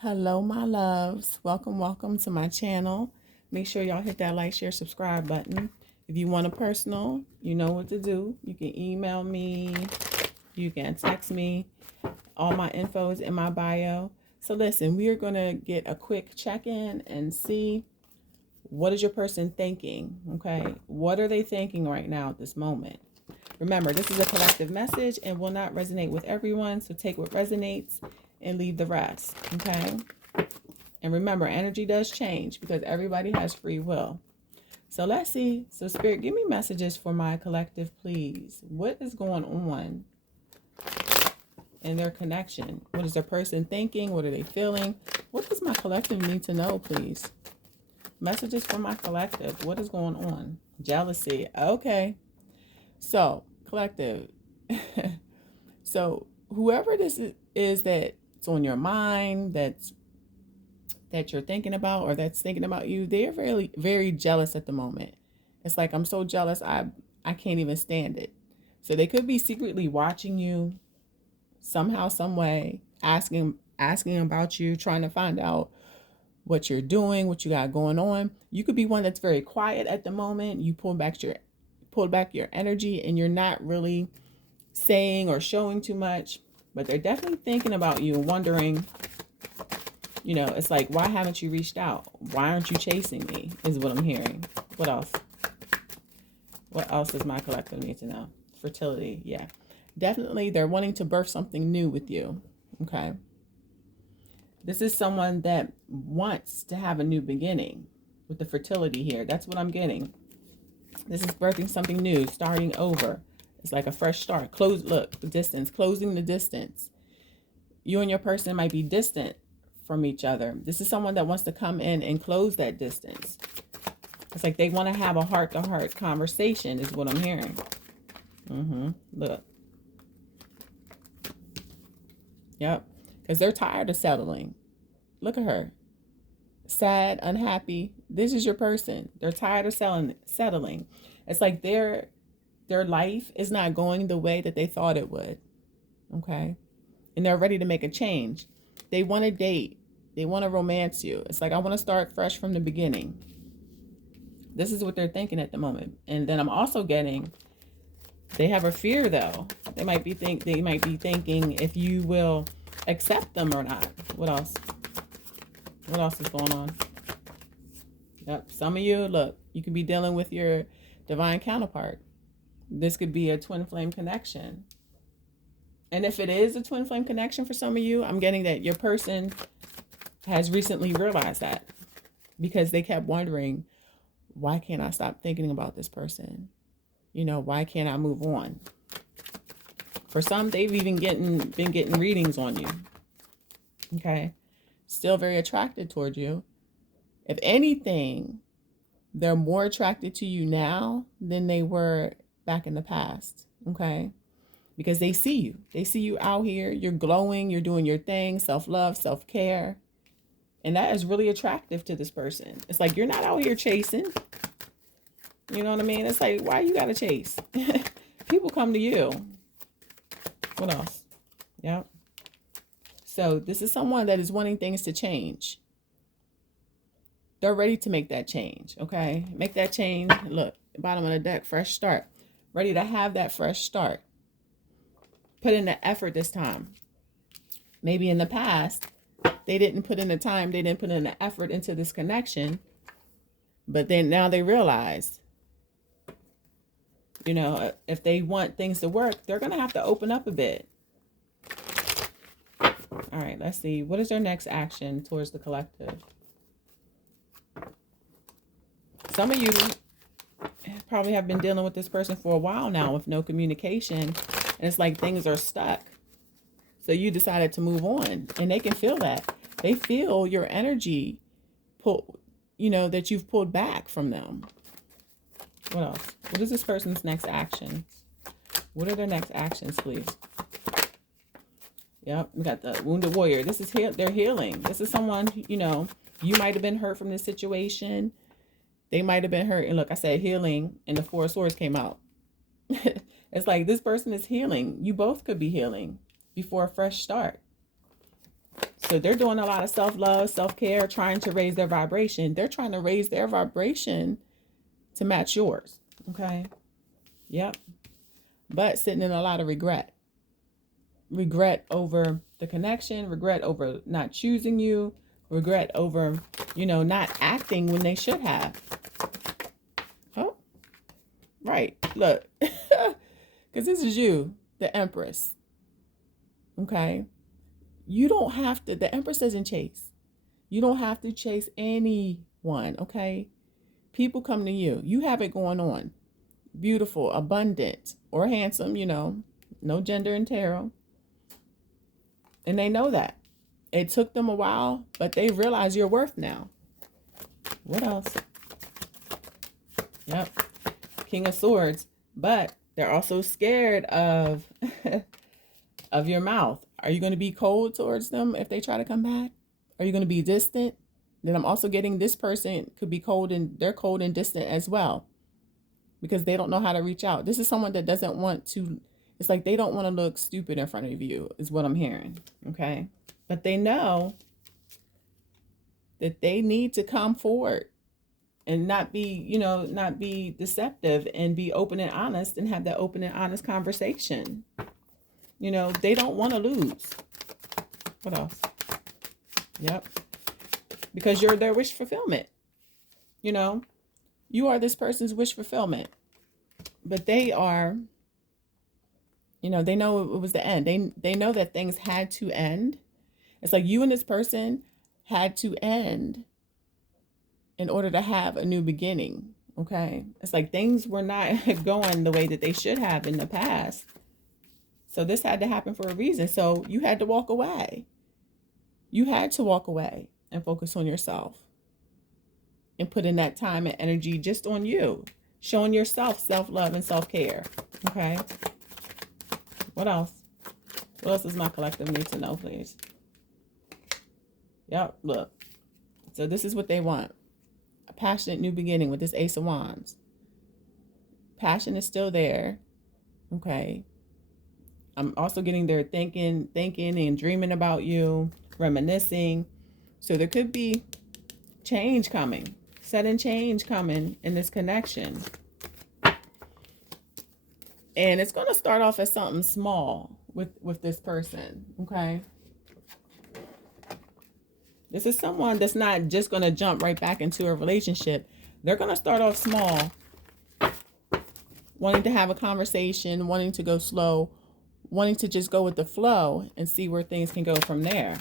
Hello, my loves. Welcome to my channel. Make sure y'all hit that like, share, subscribe button. If you want a personal, you know what to do. You can email me, you can text me. All my info is in my bio. So listen, we are going to get a quick check-in and see what is your person thinking, okay? What are they thinking right now at this moment? Remember, this is a collective message and will not resonate with everyone, so take what resonates and leave the rest, okay? And remember, energy does change because everybody has free will. So let's see. So Spirit, give me messages for my collective, please. What is going on in their connection? What is their person thinking? What are they feeling? What does my collective need to know, please? Messages for my collective. What is going on? Jealousy. Okay. So, collective. So, whoever this is that's on your mind, that you're thinking about or that's thinking about you, they're very, very jealous at the moment. It's like, I'm so jealous, I can't even stand it. So they could be secretly watching you somehow, some way, asking about you, trying to find out what you're doing, what you got going on. You could be one that's very quiet at the moment. You pull back your energy and you're not really saying or showing too much, but they're definitely thinking about you and wondering, it's like, why haven't you reached out? Why aren't you chasing me? Is what I'm hearing. What else? What else does my collective need to know? Fertility, yeah. Definitely they're wanting to birth something new with you. Okay. This is someone that wants to have a new beginning with the fertility here. That's what I'm getting. This is birthing something new, starting over. It's like a fresh start. Look, the distance, closing the distance. You and your person might be distant from each other. This is someone that wants to come in and close that distance. It's like they want to have a heart-to-heart conversation is what I'm hearing. Look. Yep. Because they're tired of settling. Look at her. Sad, unhappy. This is your person. They're tired of settling. It's like their life is not going the way that they thought it would. Okay? And they're ready to make a change. They want to date. They want to romance you. It's like, I want to start fresh from the beginning. This is what they're thinking at the moment. And then I'm also getting, they have a fear though. They might be thinking if you will accept them or not. What else? What else is going on? Yep. Some of you, look, you could be dealing with your divine counterpart. This could be a twin flame connection. And if it is a twin flame connection for some of you, I'm getting that your person has recently realized that because they kept wondering, why can't I stop thinking about this person? Why can't I move on? For some, they've even been getting readings on you. Okay. Still very attracted toward you. If anything, they're more attracted to you now than they were back in the past. Okay. Because they see you. They see you out here. You're glowing. You're doing your thing. Self-love, self-care. And that is really attractive to this person. It's like, you're not out here chasing. You know what I mean? It's like, why you got to chase? People come to you. What else? Yep. So this is someone that is wanting things to change. They're ready to make that change. Okay. Make that change. Look, bottom of the deck, fresh start. Ready to have that fresh start. Put in the effort this time. Maybe in the past, they didn't put in the time. They didn't put in the effort into this connection. But then now they realize, if they want things to work, they're going to have to open up a bit. All right, let's see. What is their next action towards the collective? Some of you probably have been dealing with this person for a while now with no communication. And it's like things are stuck. So you decided to move on. And they can feel that. They feel your energy that you've pulled back from them. What else? What is this person's next action? What are their next actions, please? Yep, we got the wounded warrior. This is they're healing. This is someone, you might have been hurt from this situation. They might have been hurt. And look, I said healing and the Four of Swords came out. It's like this person is healing. You both could be healing before a fresh start. So they're doing a lot of self-love, self-care, trying to raise their vibration. They're trying to raise their vibration to match yours. Okay. Yep. But sitting in a lot of regret. Regret over the connection, regret over not choosing you, regret over, not acting when they should have. Oh, right. Look, because this is you, the Empress. Okay. You don't have to, the Empress doesn't chase. You don't have to chase anyone. Okay. People come to you. You have it going on. Beautiful, abundant, or handsome, no gender in tarot. And they know that. It took them a while, but they realize your worth now. What else? Yep. King of Swords. But they're also scared of of your mouth. Are you going to be cold towards them if they try to come back? Are you going to be distant? Then I'm also getting this person could be cold, and they're cold and distant as well, because they don't know how to reach out. This is someone that doesn't want to, it's like they don't want to look stupid in front of you, is what I'm hearing. Okay. But they know that they need to come forward and not be deceptive, and be open and honest, and have that open and honest conversation. They don't want to lose. What else? Yep. Because you're their wish fulfillment. You are this person's wish fulfillment. But they are, they know it was the end. They know that things had to end. It's like you and this person had to end in order to have a new beginning. Okay. It's like things were not going the way that they should have in the past. So this had to happen for a reason. So you had to walk away. You had to walk away and focus on yourself, and put in that time and energy just on you, showing yourself self-love and self-care. Okay. What else? What else does my collective need to know, please? Yep. Look. So this is what they want. A passionate new beginning with this Ace of Wands. Passion is still there. Okay. I'm also getting there thinking and dreaming about you, reminiscing. So there could be change coming, sudden change coming in this connection. And it's going to start off as something small with this person. Okay. This is someone that's not just going to jump right back into a relationship. They're going to start off small, wanting to have a conversation, wanting to go slow, wanting to just go with the flow and see where things can go from there.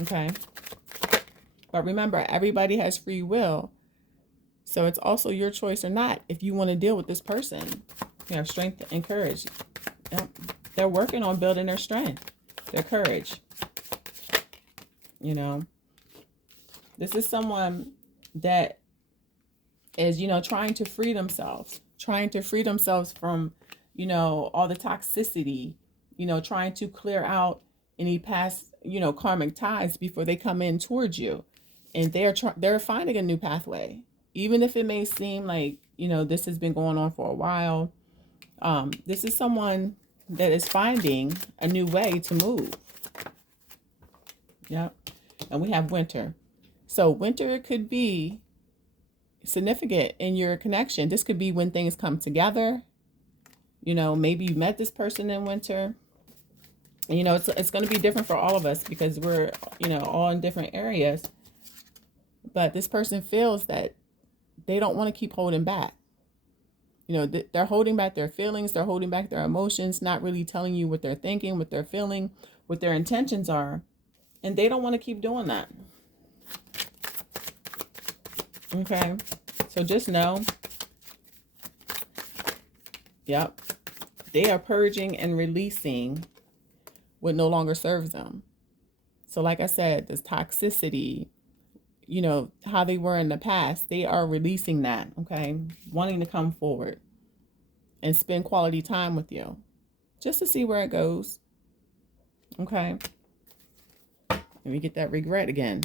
Okay. But remember, everybody has free will. So it's also your choice or not if you want to deal with this person. You have strength and courage. They're working on building their strength, their courage. This is someone that is, trying to free themselves from, all the toxicity, trying to clear out any past, karmic ties before they come in towards you. And they're finding a new pathway, even if it may seem like, this has been going on for a while. This is someone that is finding a new way to move. Yep. And we have winter. So winter could be significant in your connection. This could be when things come together. Maybe you met this person in winter. And, it's going to be different for all of us because we're, all in different areas. But this person feels that they don't want to keep holding back. They're holding back their feelings. They're holding back their emotions, not really telling you what they're thinking, what they're feeling, what their intentions are. And they don't want to keep doing that. Okay. So just know, yep, they are purging and releasing what no longer serves them. So like I said, this toxicity, how they were in the past, they are releasing that, okay? Wanting to come forward and spend quality time with you just to see where it goes, okay? And we get that regret again.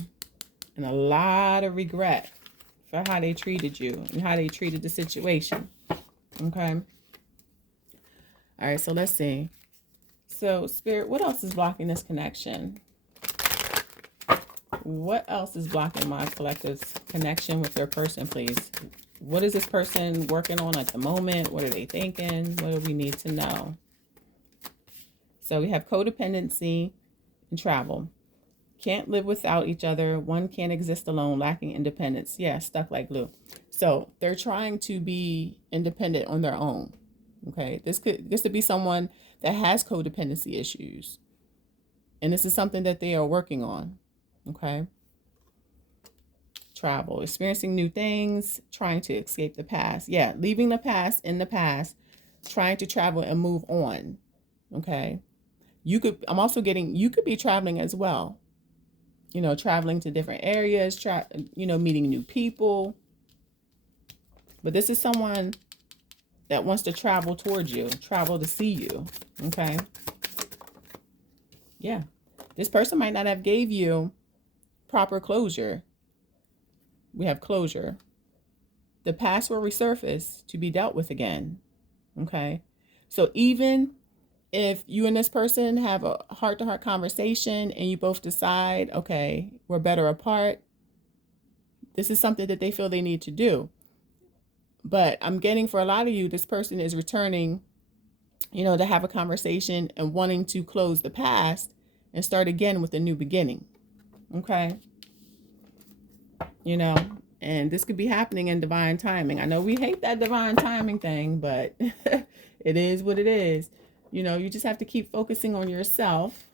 And a lot of regret for how they treated you and how they treated the situation, okay? All right, so let's see. So, Spirit, what else is blocking this connection? What else is blocking my collective's connection with their person, please? What is this person working on at the moment? What are they thinking? What do we need to know? So we have codependency and travel. Can't live without each other. One can't exist alone, lacking independence. Yeah, stuck like glue. So they're trying to be independent on their own. Okay, this could be someone that has codependency issues. And this is something that they are working on. Okay. Travel, experiencing new things, trying to escape the past. Yeah, leaving the past in the past, trying to travel and move on. Okay. I'm also getting, you could be traveling as well. You know, traveling to different areas, meeting new people. But this is someone that wants to travel towards you, travel to see you. Okay. Yeah. This person might not have gave you proper closure. We have closure. The past will resurface to be dealt with again. Okay. So even if you and this person have a heart-to-heart conversation and you both decide, okay, we're better apart, this is something that they feel they need to do. But I'm getting, for a lot of you, this person is returning, to have a conversation and wanting to close the past and start again with a new beginning. Okay. And this could be happening in divine timing. I know we hate that divine timing thing, but it is what it is. You just have to keep focusing on yourself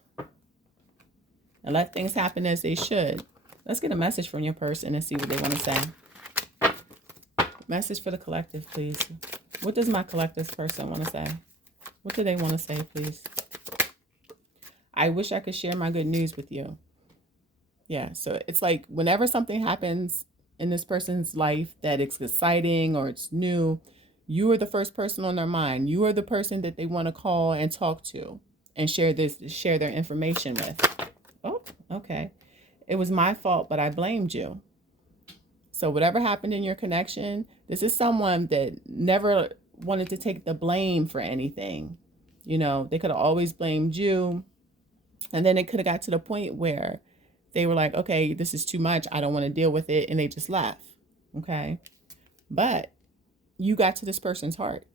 and let things happen as they should. Let's get a message from your person and see what they want to say. Message for the collective, please. What does my collective person want to say? What do they want to say, please? I wish I could share my good news with you. Yeah, so it's like whenever something happens in this person's life that it's exciting or it's new, you are the first person on their mind. You are the person that they want to call and talk to and share their information with. Oh, okay. It was my fault, but I blamed you. So whatever happened in your connection, this is someone that never wanted to take the blame for anything. They could have always blamed you. And then it could have got to the point where they were like, okay, this is too much. I don't want to deal with it. And they just left. Okay. But you got to this person's heart.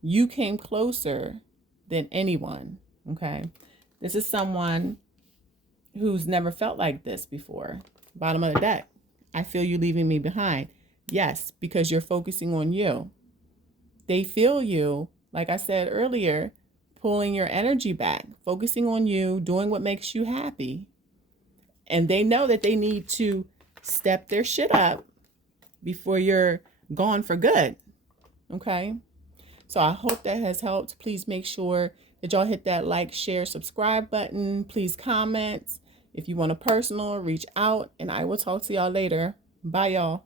You came closer than anyone. Okay. This is someone who's never felt like this before. Bottom of the deck. I feel you leaving me behind. Yes, because you're focusing on you. They feel you, like I said earlier, pulling your energy back, focusing on you, doing what makes you happy. And they know that they need to step their shit up before you're gone for good. Okay? So I hope that has helped. Please make sure that y'all hit that like, share, subscribe button. Please comment. If you want a personal, reach out, and I will talk to y'all later. Bye, y'all.